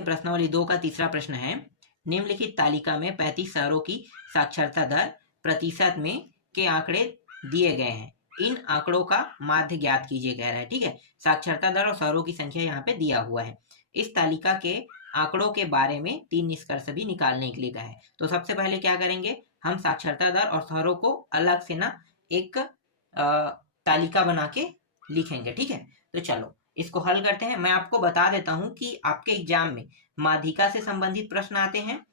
प्रश्नावली 2 का तीसरा प्रश्न है, निम्नलिखित तालिका में 35 शहरों की साक्षरता दर प्रतिशत में के आंकड़े दिए गए हैं, इन आंकड़ों का माध्य ज्ञात कीजिए कह रहा है। ठीक है, साक्षरता दर और शहरों की संख्या यहाँ पे दिया हुआ है। इस तालिका के आंकड़ों के बारे में 3 निष्कर्ष भी निकालने के लिए कहा है। तो सबसे पहले क्या करेंगे, हम साक्षरता दर और शहरों को अलग से ना एक तालिका बना के लिखेंगे। ठीक है, तो चलो इसको हल करते हैं। मैं आपको बता देता हूं कि आपके एग्जाम में माध्यिका से संबंधित प्रश्न आते हैं,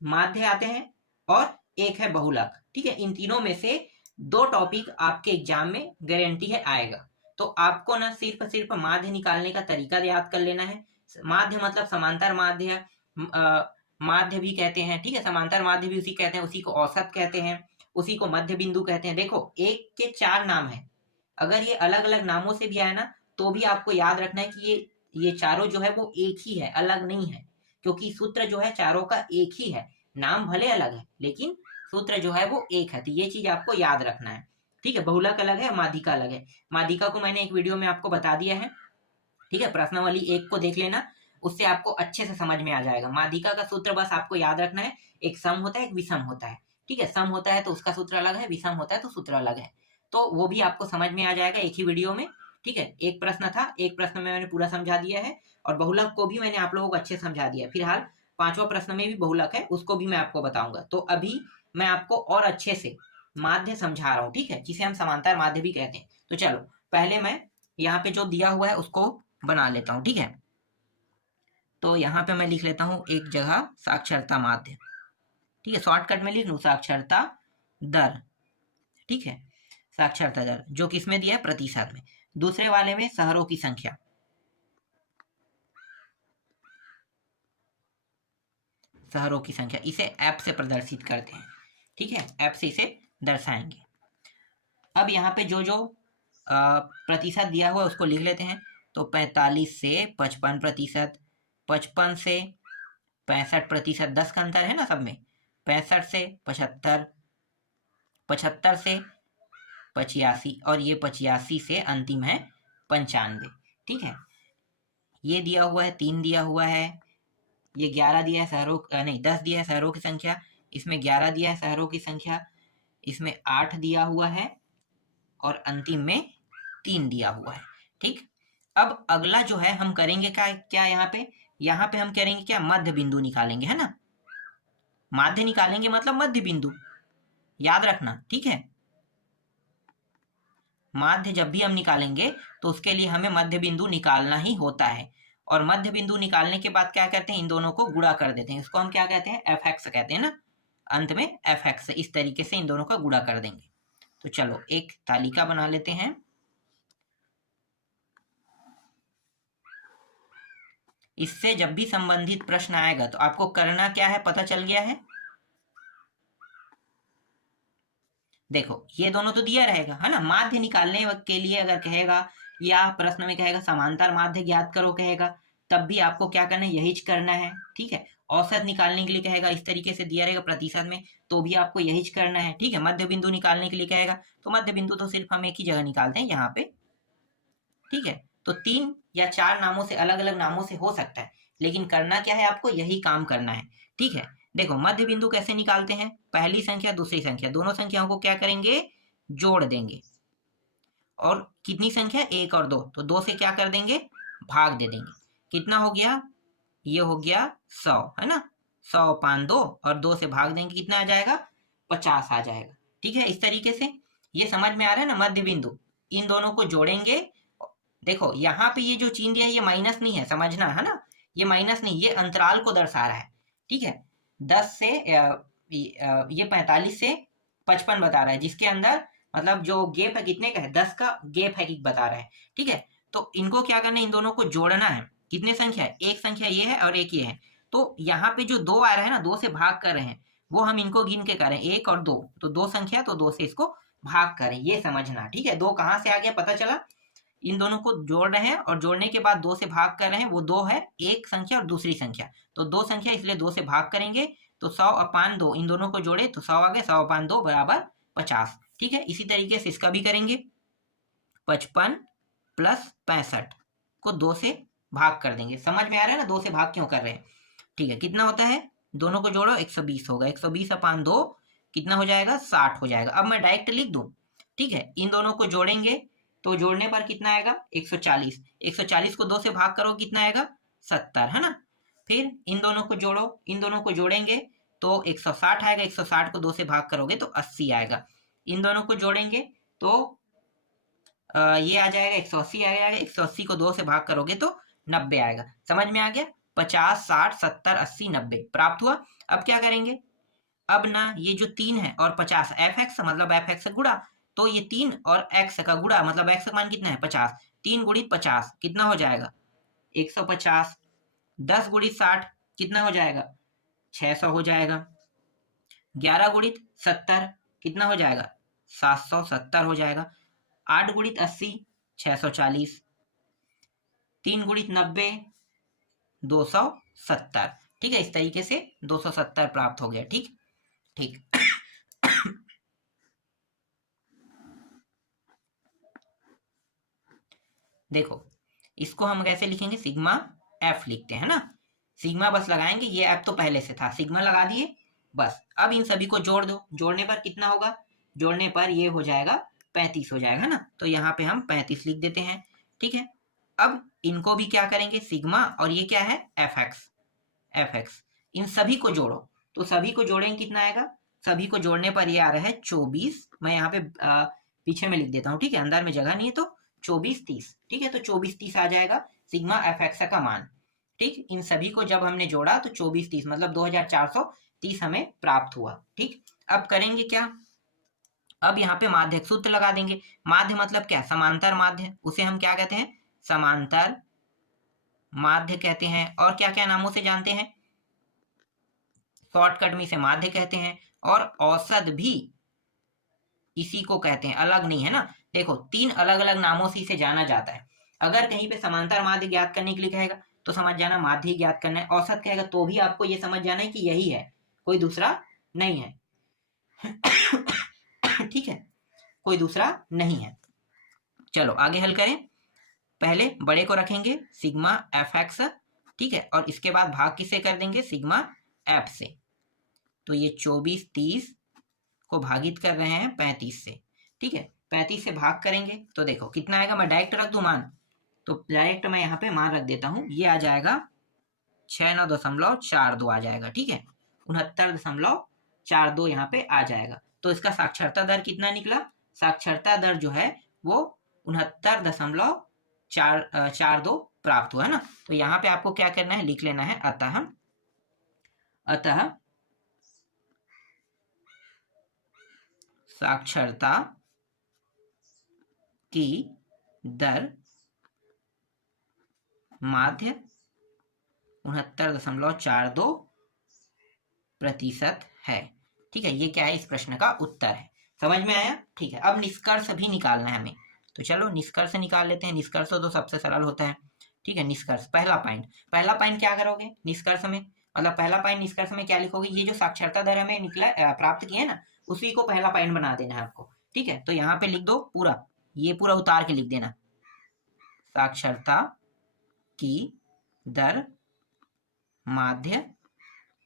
माध्य आते हैं और एक है बहुलक। ठीक है, इन तीनों में से 2 टॉपिक आपके एग्जाम में गारंटी है आएगा। तो आपको ना सिर्फ माध्य निकालने का तरीका याद कर लेना है। माध्य मतलब समांतर माध्य, माध्य भी कहते हैं। ठीक है, समांतर माध्य भी उसी कहते हैं, उसी को औसत कहते हैं, उसी को मध्य बिंदु कहते हैं। देखो, एक के 4 नाम है, अगर ये अलग अलग नामों से भी आए ना तो भी आपको याद रखना है कि ये चारों जो है वो एक ही है, अलग नहीं है, क्योंकि सूत्र जो है चारों का एक ही है। नाम भले अलग है लेकिन सूत्र जो है वो एक है, तो ये चीज आपको याद रखना है। ठीक है, बहुलक अलग है, माध्यिका अलग है। माध्यिका को मैंने एक वीडियो में आपको बता दिया है। ठीक है, प्रश्नावली 1 को देख लेना, उससे आपको अच्छे से समझ में आ जाएगा। माध्यिका का सूत्र बस आपको याद रखना है, एक सम होता है, एक विषम होता है। ठीक है, सम होता है तो उसका सूत्र अलग है, विषम होता है तो सूत्र अलग है। तो वो भी आपको समझ में आ जाएगा एक ही वीडियो में। ठीक है, एक प्रश्न था, एक प्रश्न में मैंने पूरा समझा दिया है, और बहुलक को भी मैंने आप लोगों को अच्छे समझा दिया है। फिलहाल 5वां प्रश्न में भी बहुलक है, उसको भी मैं आपको बताऊंगा। तो अभी मैं आपको और अच्छे से माध्य समझा रहा हूँ। ठीक है, जिसे हम समांतर माध्य भी कहते हैं। तो चलो पहले मैं यहाँ पे जो दिया हुआ है उसको बना लेता हूँ। ठीक है, तो यहाँ पे मैं लिख लेता हूँ एक जगह साक्षरता माध्य। ठीक है, शॉर्टकट में लिख लूँ साक्षरता दर। ठीक है, साक्षरता दर जो किसमें दिया है, प्रतिशत में। दूसरे वाले में शहरों की संख्या, शहरों की संख्या, इसे ऐप से प्रदर्शित करते हैं। ठीक है, ऐप से इसे दर्शाएंगे। अब यहाँ पे जो जो प्रतिशत दिया हुआ है उसको लिख लेते हैं। तो 45 से 55%, 55 से 65%, 10 का अंतर है ना सब में। 65 से 75, 75 से 85, और ये 85 से अंतिम है 95। ठीक है, ये दिया हुआ है, 3 दिया हुआ है, ये 11 दिया है शहरों, नहीं 10 दिया है शहरों की संख्या, इसमें 11 दिया है शहरों की संख्या, इसमें 8 दिया हुआ है, और अंतिम में 3 दिया हुआ है। ठीक, अब अगला जो है हम करेंगे क्या यहाँ पे हम करेंगे क्या, मध्य बिंदु निकालेंगे, है ना। माध्य निकालेंगे मतलब मध्य बिंदु, याद रखना। ठीक है, माध्य जब भी हम निकालेंगे तो उसके लिए हमें मध्य बिंदु निकालना ही होता है। और मध्य बिंदु निकालने के बाद क्या करते हैं, इन दोनों को गुणा कर देते हैं। इसको हम क्या कहते हैं, एफ एक्स कहते हैं ना, अंत में एफ एक्स। इस तरीके से इन दोनों का गुणा कर देंगे। तो चलो एक तालिका बना लेते हैं। इससे जब भी संबंधित प्रश्न आएगा तो आपको करना क्या है, पता चल गया है। देखो ये दोनों तो दिया रहेगा, है ना। माध्य निकालने के लिए अगर कहेगा, या प्रश्न में कहेगा समांतर माध्य ज्ञात करो कहेगा, तब भी आपको क्या करना है, यही करना है। ठीक है, औसत निकालने के लिए कहेगा, इस तरीके से दिया रहेगा प्रतिशत में, तो भी आपको यही करना है। ठीक है, मध्य बिंदु निकालने के लिए कहेगा तो मध्य बिंदु तो सिर्फ हम एक ही जगह निकालते हैं, यहाँ पे। ठीक है, तो 3 या 4 नामों से, अलग अलग नामों से हो सकता है, लेकिन करना क्या है, आपको यही काम करना है। ठीक है, देखो मध्य बिंदु कैसे निकालते हैं, पहली संख्या दूसरी संख्या, दोनों संख्याओं को क्या करेंगे, जोड़ देंगे। और कितनी संख्या, 1 और 2, तो 2 से क्या कर देंगे, भाग दे देंगे। कितना हो गया, ये हो गया 100, है ना। 100 5 2, और 2 से भाग देंगे, कितना आ जाएगा, 50 आ जाएगा। ठीक है, इस तरीके से ये समझ में आ रहा है ना। मध्य बिंदु, इन दोनों को जोड़ेंगे। देखो यहाँ पे ये जो चिन्ह दिया है ये माइनस नहीं है, समझना, है ना। ये माइनस नहीं, ये अंतराल को दर्शा रहा है। ठीक है, 10 से ये 45 से 55 बता रहा है, जिसके अंदर मतलब जो गैप है कितने का है, 10 का गैप है कि बता रहा है। ठीक है, तो इनको क्या करना है, इन दोनों को जोड़ना है। कितने संख्या है, एक संख्या ये है और एक ये है। तो यहाँ पे जो 2 आ रहा है ना, 2 से भाग कर रहे हैं, वो हम इनको गिन के करें, 1 और 2, तो 2 संख्या, तो 2 से इसको भाग करें, ये समझना। ठीक है, 2 कहाँ से आ गया पता चला, इन दोनों को जोड़ रहे हैं, और जोड़ने के बाद 2 से भाग कर रहे हैं, वो 2 है, एक संख्या और दूसरी संख्या, तो 2 संख्या, इसलिए 2 से भाग करेंगे। तो 100 अपान 2, इन दोनों को जोड़े तो 100 आ गए, 100 अपान 2 बराबर 50। ठीक है, इसी तरीके से इसका भी करेंगे। 55 प्लस 65 को 2 से भाग कर देंगे। समझ में आ रहा है ना, 2 से भाग क्यों कर रहे हैं? ठीक है, कितना होता है, दोनों को जोड़ो 120 होगा, 120 अपान 2 कितना हो जाएगा, 60 हो जाएगा। अब मैं डायरेक्ट लिख दूं, ठीक है, इन दोनों को जोड़ेंगे तो जोड़ने पर कितना आएगा, 140। 140 को 2 से भाग करो कितना आएगा, 70, है ना। फिर इन दोनों को जोड़ो, इन दोनों को जोड़ेंगे तो 160 आएगा, 160 को 2 से भाग करोगे तो 80 आएगा। इन दोनों को जोड़ेंगे तो ये आ जाएगा 180 आ जाएगा, 180 को 2 से भाग करोगे तो 90 आएगा। समझ में आ गया, 50, 60, 70, 80, 90 प्राप्त हुआ। अब क्या करेंगे, अब ना ये जो 3 है और 50 fx मतलब fx से गुणा, तो ये 3 और x का गुणा मतलब x का मान कितना है 50, 3 गुणित 50 कितना हो जाएगा 150, 10 गुणित 60 कितना हो जाएगा 600 हो जाएगा, 11 गुणित 70 कितना हो जाएगा 770 हो जाएगा, 8 गुणित 80 640, 3 गुणित 90 270। ठीक है, इस तरीके से 270 प्राप्त हो गया। ठीक ठीक देखो इसको हम कैसे लिखेंगे, सिग्मा एफ लिखते हैं ना, सिग्मा बस लगाएंगे, ये एफ तो पहले से था, सिग्मा लगा दिए बस। अब इन सभी को जोड़ दो, जोड़ने पर कितना होगा, जोड़ने पर ये हो जाएगा 35 हो जाएगा ना, तो यहाँ पे हम 35 लिख देते हैं। ठीक है, अब इनको भी क्या करेंगे, सिग्मा और ये क्या है एफ एक्स, इन सभी को जोड़ो, तो सभी को जोड़ेंगे कितना आएगा, सभी को जोड़ने पर ये आ रहा है 24, मैं यहाँ पे पीछे में लिख देता हूँ, ठीक है, अंदर में जगह नहीं है तो 24 30, ठीक है, तो 24 30 आ जाएगा सिग्मा एफ एक्स का मान। ठीक, इन सभी को जब हमने जोड़ा तो 24 30 मतलब 2430 हमें प्राप्त हुआ। ठीक, अब करेंगे क्या, अब यहाँ पे माध्य सूत्र लगा देंगे। माध्य मतलब क्या, समांतर माध्य, उसे हम क्या कहते हैं, समांतर माध्य कहते हैं। और क्या क्या नामों से जानते हैं, शॉर्टकट में इसे माध्य कहते हैं, और औसत भी इसी को कहते हैं, अलग नहीं है ना। देखो 3 अलग अलग नामों से इसे जाना जाता है। अगर कहीं पे समांतर माध्य ज्ञात करने के लिए कहेगा तो समझ जाना माध्य ज्ञात करना है, औसत कहेगा तो भी आपको ये समझ जाना है कि यही है, कोई दूसरा नहीं है। ठीक है, कोई दूसरा नहीं है। चलो आगे हल करें, पहले बड़े को रखेंगे सिग्मा एफ एक्स, ठीक है, और इसके बाद भाग किससे कर देंगे, सिग्मा एफ से। तो ये 24 30 को भागित कर रहे हैं 35 से। ठीक है, 35 से भाग करेंगे तो देखो कितना आएगा, मैं डायरेक्ट रख दूं मान, तो डायरेक्ट मैं यहाँ पे मान रख देता हूँ, ये आ जाएगा 69.42 आ जाएगा। ठीक है, 69.42 यहाँ पे आ जाएगा। तो इसका साक्षरता दर कितना निकला, साक्षरता दर जो है वो 69.42 प्राप्त हुआ है ना। तो यहाँ पे आपको क्या करना है, लिख लेना है अतः साक्षरता की दर माध्य 69.42% है। ठीक है, ये क्या है, इस प्रश्न का उत्तर है। समझ में आया। ठीक है, अब निष्कर्ष भी निकालना है हमें, तो चलो निष्कर्ष निकाल लेते हैं। निष्कर्ष तो सबसे सरल होता है। ठीक है, निष्कर्ष पहला पॉइंट क्या करोगे निष्कर्ष में, मतलब पहला पॉइंट निष्कर्ष में क्या लिखोगे, ये जो साक्षरता दर हमें निकला प्राप्त किए ना, उसी को पहला पॉइंट बना देना है आपको। ठीक है, तो यहाँ पे लिख दो पूरा, ये पूरा उतार के लिख देना, साक्षरता की दर माध्य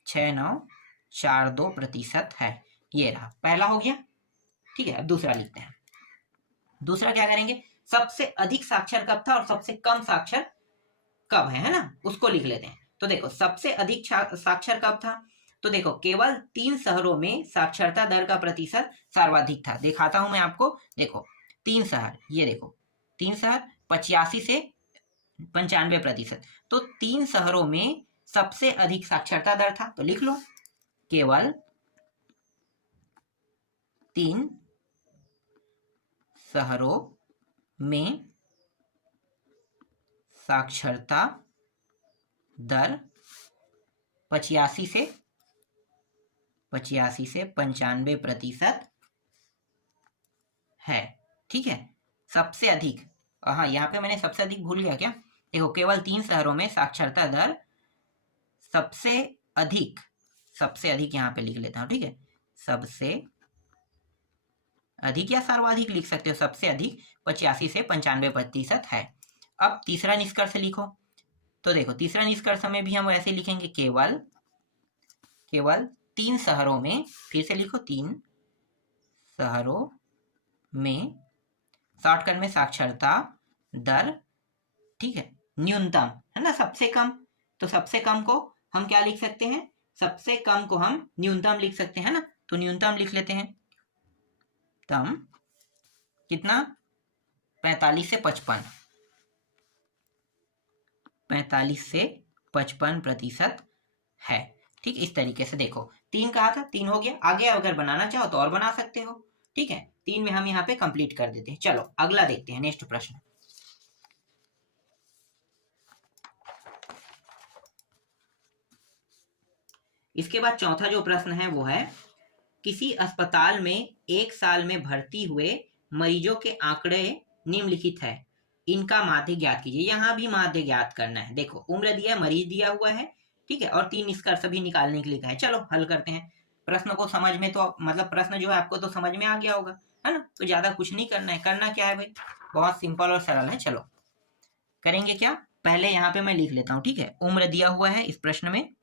6942% है, ये रहा पहला हो गया। ठीक है, अब दूसरा लिखते हैं। दूसरा क्या करेंगे, सबसे अधिक साक्षर कब था और सबसे कम साक्षर कब है ना, उसको लिख लेते हैं। तो देखो सबसे अधिक साक्षर कब था, तो देखो केवल 3 शहरों में साक्षरता दर का प्रतिशत सर्वाधिक था। दिखाता हूं मैं आपको, देखो 3 शहर, ये देखो 3 शहर 85 से 95%, तो 3 शहरों में सबसे अधिक साक्षरता दर था। तो लिख लो केवल 3 शहरों में साक्षरता दर 85 से 95% है। ठीक है, सबसे अधिक, हाँ यहाँ पे मैंने सबसे अधिक भूल गया क्या, देखो केवल 3 शहरों में साक्षरता दर सबसे अधिक यहाँ पे लिख लेता हूँ। ठीक है, सबसे अधिक या सर्वाधिक लिख सकते हो, सबसे अधिक 85 से 95% है। अब तीसरा निष्कर्ष लिखो, तो देखो तीसरा निष्कर्ष में भी हम वैसे लिखेंगे, केवल 3 शहरों में, फिर से लिखो 3 शहरों में शॉर्टकट में साक्षरता दर, ठीक है, न्यूनतम है ना, सबसे कम। तो सबसे कम को हम क्या लिख सकते हैं, सबसे कम को हम न्यूनतम लिख सकते हैं ना, तो न्यूनतम लिख लेते हैं, तम कितना 45 से 55% है। ठीक, इस तरीके से देखो 3 कहा था, 3 हो गया। आगे अगर बनाना चाहो तो और बना सकते हो। ठीक है, 3 में हम यहाँ पे कंप्लीट कर देते हैं। चलो अगला देखते हैं, नेक्स्ट प्रश्न। इसके बाद चौथा जो प्रश्न है वो है, किसी अस्पताल में एक साल में भर्ती हुए मरीजों के आंकड़े निम्नलिखित है, इनका माध्य ज्ञात कीजिए। यहाँ भी माध्य ज्ञात करना है। देखो उम्र दिया, मरीज दिया हुआ है, ठीक है, और 3 निष्कर्ष भी निकालने के लिए कहा है। चलो हल करते हैं। प्रश्न को समझ में तो मतलब प्रश्न जो है आपको तो समझ में आ गया होगा, है ना, तो ज्यादा कुछ नहीं करना है। करना क्या है भाई, बहुत सिंपल और सरल है। चलो करेंगे क्या, पहले यहाँ पे मैं लिख लेता हूँ। ठीक है, उम्र दिया हुआ है इस प्रश्न में,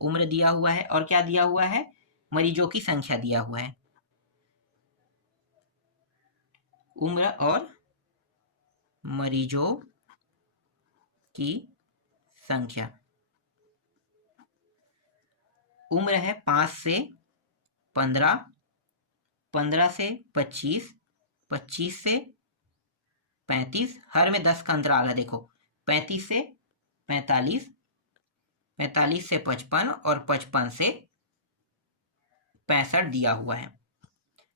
उम्र दिया हुआ है, और क्या दिया हुआ है, मरीजों की संख्या दिया हुआ है। उम्र और मरीजों की संख्या। उम्र है 5 से 15, 15 से 25, 25 से 35, हर में 10 का अंतराल है। देखो 35 से 45, 45 से 55 और 55 से 65 दिया हुआ है।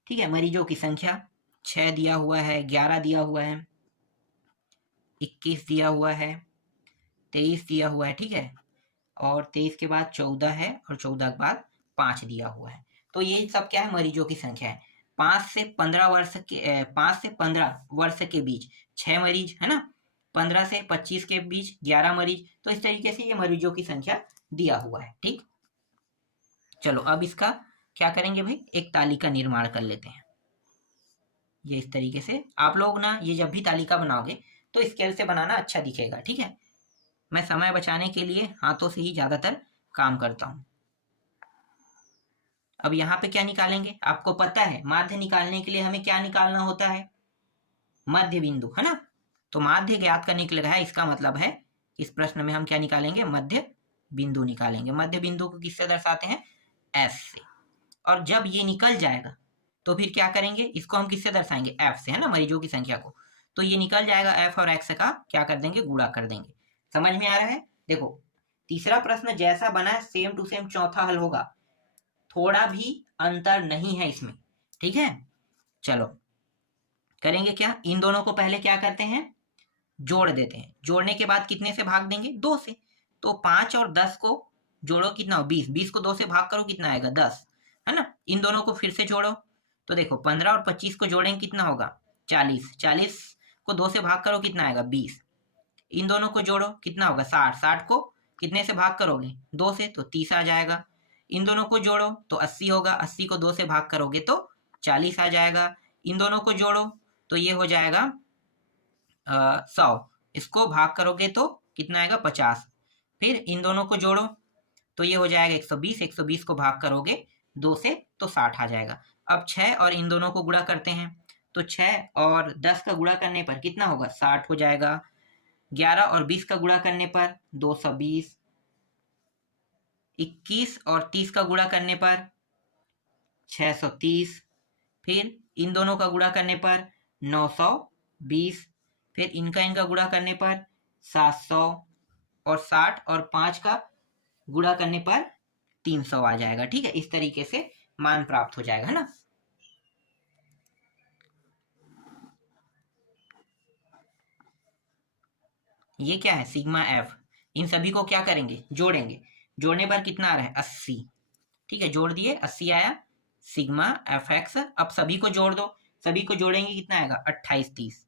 ठीक है, मरीजों की संख्या 6 दिया हुआ है, 11 दिया हुआ है, 21 दिया हुआ है, 23 दिया हुआ है। ठीक है, और 23 के बाद 14 है, और 14 के बाद 5 दिया हुआ है। तो ये सब क्या है, मरीजों की संख्या है। 5 से 15 वर्ष के बीच 6 मरीज है ना, 15 से 25 के बीच 11 मरीज। तो इस तरीके से ये मरीजों की संख्या दिया हुआ है। ठीक, चलो अब इसका क्या करेंगे भाई, एक तालिका निर्माण कर लेते हैं। ये इस तरीके से आप लोग ना, ये जब भी तालिका बनाओगे तो स्केल से बनाना अच्छा दिखेगा। ठीक है, मैं समय बचाने के लिए हाथों से ही ज्यादातर काम करता हूं। अब यहाँ पे क्या निकालेंगे, आपको पता है माध्य निकालने के लिए हमें क्या निकालना होता है, मध्य बिंदु, है ना। तो माध्य ज्ञात करने के लिए है, इसका मतलब है इस प्रश्न में हम क्या निकालेंगे, मध्य बिंदु निकालेंगे। मध्य बिंदु को किससे दर्शाते हैं, एस से। और जब ये निकल जाएगा तो फिर क्या करेंगे, इसको हम किससे दर्शाएंगे, एफ से, है ना, मरीजों की संख्या को। तो ये निकल जाएगा, एफ और एक्स का क्या कर देंगे, गुणा कर देंगे। समझ में आ रहा है। देखो तीसरा प्रश्न जैसा बना है सेम टू सेम चौथा हल होगा, थोड़ा भी अंतर नहीं है इसमें। ठीक है, चलो करेंगे क्या, इन दोनों को पहले क्या करते हैं, जोड़ देते हैं। जोड़ने के बाद कितने से भाग देंगे, 2 से। तो 5 और 10 को जोड़ो, कितना, 20। 20 को 2 से भाग करो, कितना आएगा, 10, है ना। इन दोनों को फिर से जोड़ो, तो देखो 15 और 25 को जोड़ेंगे, कितना होगा, 40। 40 को 2 से भाग करो, कितना आएगा, 20। इन दोनों को जोड़ो, कितना होगा, 60। 60 को कितने से भाग करोगे, 2 से, तो 30 आ जाएगा। इन दोनों को जोड़ो तो 80 होगा, 80 को 2 से भाग करोगे तो 40 आ जाएगा। इन दोनों को जोड़ो तो ये हो जाएगा 100। इसको भाग करोगे तो कितना आएगा, 50। फिर इन दोनों को जोड़ो तो ये हो जाएगा 120। 120 को भाग करोगे 2 से तो 60 आ जाएगा। अब 6 और इन दोनों को गुणा करते हैं, तो 6 और 10 का गुणा करने पर कितना होगा, 60 हो जाएगा। 11 और 20 का गुणा करने पर 220। 21 और 30 का गुणा करने पर 630। फिर इन दोनों का गुणा करने पर 920। फिर इनका गुणा करने पर 700, और 60 और 5 का गुणा करने पर 300 आ जाएगा। ठीक है, इस तरीके से मान प्राप्त हो जाएगा, है ना। ये क्या है, सिग्मा एफ। इन सभी को क्या करेंगे, जोड़ेंगे। जोड़ने पर कितना आ रहा है, 80। ठीक है, जोड़ दिए, 80 आया, सिग्मा एफ एक्स। अब सभी को जोड़ दो, सभी को जोड़ेंगे, कितना आएगा, 28, 30।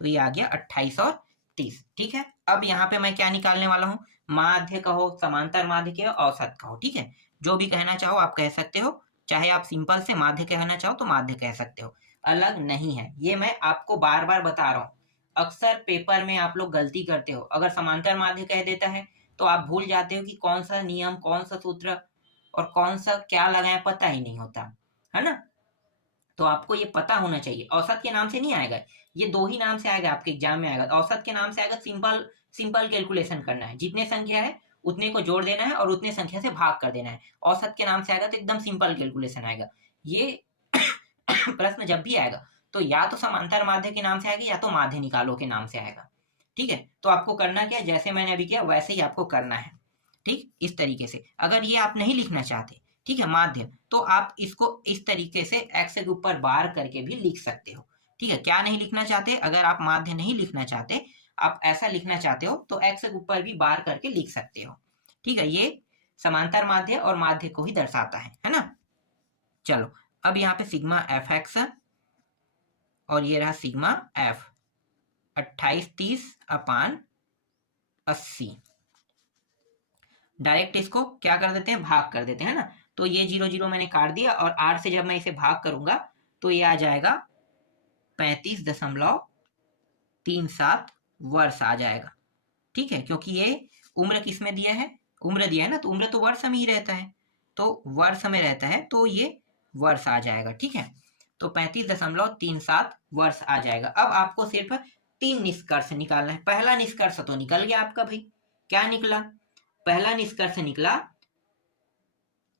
तो ये आ गया 28 और 30। ठीक है, अब यहाँ पे मैं क्या निकालने वाला हूँ, माध्य कहो, समांतर माध्य कहो, औसत कहो। ठीक है, जो भी कहना चाहो आप कह सकते हो। चाहे आप सिंपल से माध्य कहना चाहो तो माध्य कह सकते हो, अलग नहीं है। ये मैं आपको बार बार बता रहा हूँ, अक्सर पेपर में आप लोग गलती करते हो, अगर समांतर माध्य कह देता है तो आप भूल जाते हो कि कौन सा नियम, कौन सा सूत्र और कौन सा क्या लगाए, पता ही नहीं होता है ना। तो आपको ये पता होना चाहिए। औसत के नाम से नहीं आएगा, ये दो ही नाम से आएगा आपके एग्जाम में आएगा। औसत के नाम से आएगा सिंपल सिंपल कैलकुलेशन करना है, जितने संख्या है उतने को जोड़ देना है और उतने संख्या से भाग कर देना है। औसत के नाम से आएगा तो एकदम सिंपल कैलकुलेशन आएगा। ये प्रश्न जब भी आएगा तो या तो समांतर माध्य के नाम से आएगा या तो माध्य निकालो के नाम से आएगा। ठीक है, तो आपको करना क्या है, जैसे मैंने अभी किया वैसे ही आपको करना है। ठीक, इस तरीके से। अगर ये आप नहीं लिखना चाहते, ठीक है, माध्य, तो आप इसको इस तरीके से एक्स के ऊपर बार करके भी लिख सकते हो। ठीक है, क्या नहीं लिखना चाहते, अगर आप माध्य नहीं लिखना चाहते, आप ऐसा लिखना चाहते हो तो एक्स के ऊपर भी बार करके लिख सकते हो। ठीक है, ये समांतर माध्य और माध्य को ही दर्शाता है ना। चलो, अब यहाँ पे सिग्मा एफ एक्स और ये रहा सिग्मा एफ 28/30/80। डायरेक्ट इसको क्या कर देते हैं, भाग कर देते हैं ना। तो ये 0 0 मैंने काट दिया और 8 से जब मैं इसे भाग करूंगा तो ये आ जाएगा 35.37 वर्ष आ जाएगा। ठीक है, क्योंकि ये उम्र किसमें दिया है, उम्र दिया है ना, तो उम्र तो वर्ष में ही रहता है, तो वर्ष में रहता है तो ये वर्ष आ जाएगा। ठीक है, तो 35.37 वर्ष आ जाएगा। अब आपको सिर्फ 3 निष्कर्ष निकालना है। पहला निष्कर्ष तो निकल गया आपका भाई, क्या निकला, पहला निष्कर्ष निकला,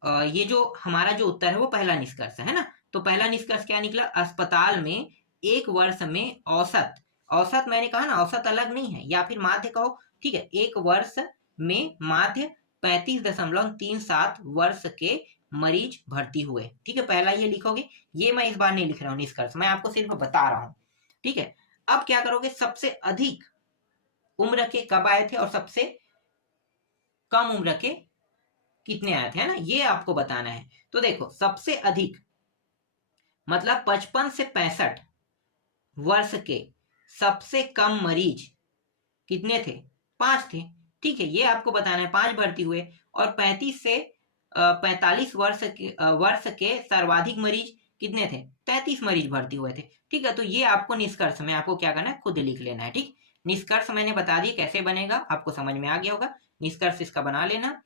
ये जो हमारा जो उत्तर है वो पहला निष्कर्ष है ना। तो पहला निष्कर्ष क्या निकला, अस्पताल में एक वर्ष में औसत, औसत मैंने कहा ना, औसत अलग नहीं है, या फिर माध्य कहो। ठीक है, एक वर्ष में माध्य 35.37 वर्ष के मरीज भर्ती हुए। ठीक है, पहला ये लिखोगे, ये मैं इस बार नहीं लिख रहा हूँ निष्कर्ष, मैं आपको सिर्फ बता रहा हूँ। ठीक है, अब क्या करोगे, सबसे अधिक उम्र के कब आए थे और सबसे कम उम्र के कितने आए थे, है ना, ये आपको बताना है। तो देखो, सबसे अधिक मतलब 55 से 65 वर्ष के सबसे कम मरीज कितने थे, 5 थे। ठीक है, ये आपको बताना है, 5 भर्ती हुए। और 35 से 45 वर्ष के सर्वाधिक मरीज कितने थे, 33 मरीज भर्ती हुए थे। ठीक है, तो ये आपको निष्कर्ष में आपको क्या करना है, खुद लिख लेना है। ठीक, निष्कर्ष मैंने बता दिया कैसे बनेगा, आपको समझ में आ गया होगा। निष्कर्ष इसका बना लेना,